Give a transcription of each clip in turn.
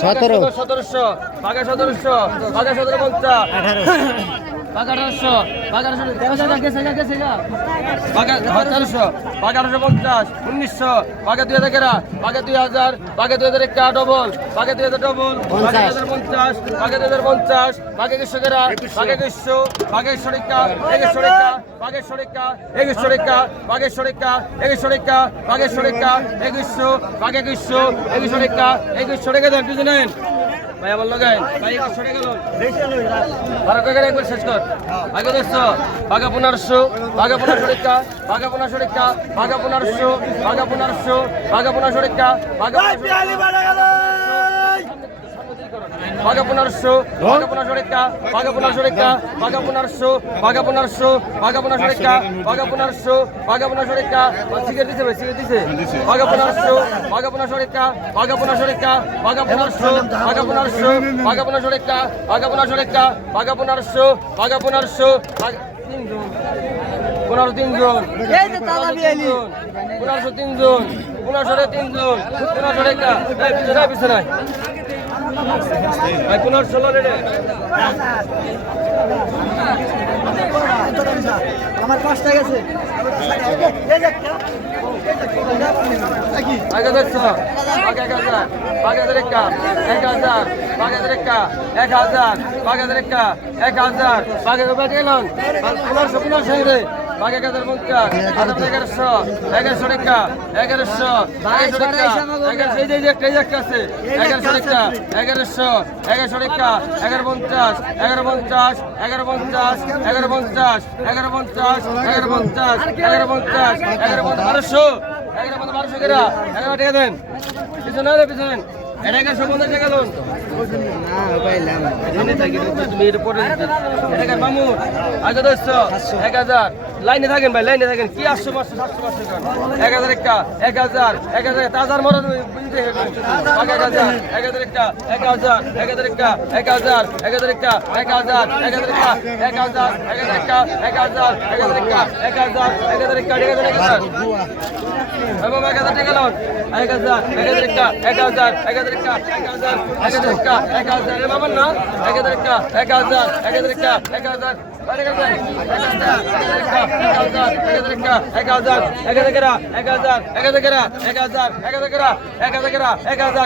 সতেরো। সতেরোশো বাঘা সতেরোশো বাঘা সতেরো পঞ্চাশ। বাগারোশো বাগারোশো তেরোশো বাগারোশো পঞ্চাশ উনিশশো বাগে দুই হাজার কেরা বাগে দুই হাজার বাগে দুই হাজার একটা ডবল বাগে দুই হাজার ডবল বাগে দুই হাজার পঞ্চাশ বাগে দুই হাজার পঞ্চাশ বাগে দুইশো কেরা বাগে দুইশো বাগে সরিকা এগে সরিকা বাগে সরিকা এগে সরিকা বাগে সরিকা এগে সরিকা বাগে সরিকা এগুশো বাগে দুইশো এগুশো রেখা এগুশো রেখে দেন বুঝলেন ভাই আমার লগাই ভাই একুশশো রেখা লোন বারো টাকা একবার শেষ কর। আগে দেখছ? বাঘা পনেরোশো বাঘা পনেরোশো রেখা বাঘা পনেরোশো রেখা ভাগা পনেরোশো বাঘা পনেরোশো বাঘা পনেরোশো রেখা বাঘা বাঘা পনেরোশো বাঘা পনেরোশো রেখা বাঘা পনেরোশো রেখা বাঘা পনেরোশো বাঘা পনেরোশো বাঘা পনেরোশো রেখা বাঘা পনেরোশো বাঘা পনেরোশো রেখা সিগারেট দিছে ভাই সিগারেট দিছে? বাঘা পনেরোশো বাঘা পনেরোশো রেখা বাঘা পনেরোশো রেখা বাঘা পনেরোশো বাঘা পনেরোশো বাঘা পনেরোশো রেখা বাঘা পনেরোশো রেখা বাঘা পনেরোশো বাঘা পনেরোশো তিনজন। পনেরো তিনজন। পনেরোশো তিনজন। পনেরোশো তিনজন পনেরোশো রেখা এই পিছনে পিছনে আমার হয়ে গেছে আগে দেখছ আগে এক হাজার আগে হাজার একা এক হাজার আগে হাজার একা এক হাজার আগে হাজার একা এক হাজার বেটে গেলাম পনেরোশো পনেরোশো বাঘে হাজার পঞ্চাশ এগারোশো এগারোশো টাকা এগারোশো এগারোশো টাকা এগারোশো এই যে একটা একটা আছে এগারোশো টাকা এগারোশো এগারোশো টাকা এগারো পঞ্চাশ এগারো পঞ্চাশ এগারো পঞ্চাশ এগারো পঞ্চাশ এগারো পঞ্চাশ এগারো পঞ্চাশ এগারো পঞ্চাশ এগারো পঞ্চাশ বারোশো এগারো পঞ্চাশ বারোশো কেরা এগারো টাকা দেন। পিছনে পিছনে। এটা এগারোশো পঞ্চাশ টাকা লোন তুমি এটা পরে এটা মামু আগে দশশো এক হাজার। লাইনে থাকেন ভাই লাইনে থাকেন কি আটশো পাঁচশো সাতশো পাঁচশো এক হাজার একটা এক হাজার এক হাজার তাজার মরা বুঝতে এক হাজার এক এক হাজার এক হাজার এক হাজার এক এক হাজার এক হাজার এক হাজার এক হাজার এক হাজার এক হাজার একটা এক হাজার এক হাজার একটা এক হাজার এক এক হাজার টাকা এক হাজার এক হাজার একটা এক হাজার এক হাজার একটা এক হাজার এক হাজার একটা এক হাজার এ না এক হাজার একটা এক হাজার এক হাজার এক হাজার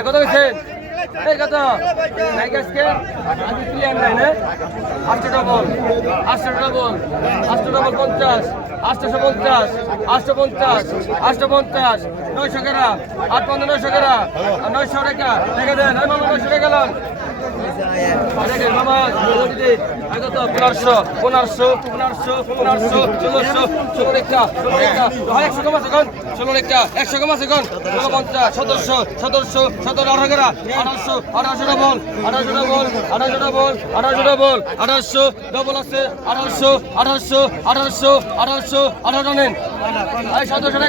কত হয়েছেন এই কত আজকে আমি ক্লিয়ার নাই না আটশো ডবল আটশো ডবল আটশো ডবল পঞ্চাশ আটশোশো পঞ্চাশ আটশো পঞ্চাশ আটশো পঞ্চাশ নয়শো গ্রাম আট পঞ্চাশ নয়শো গ্রাম নয়শো টাকা রেখে দেন নয়শো রেখে গেলাম। পনেরোশো পনেরোশো পনেরোশো পনেরোশো ষোলোশো ষোলো রেখা ষোলো রেখা হয় একশো কম আছে কোন ষোলো রেখা একশো কম আছে কোন ষোলো পঞ্চাশ সতেরোশো সতেরোশো সতেরো আঠারো আঠারোশো আঠারোশো ডবল আঠারোশো ডবল আঠারোশো ডবল আঠারোশো ডবল আঠারোশো ডবল আছে আঠারোশো আঠারোশো আঠারোশো আঠারোশো আঠারোশো নেন এই সতেরোশো টাকা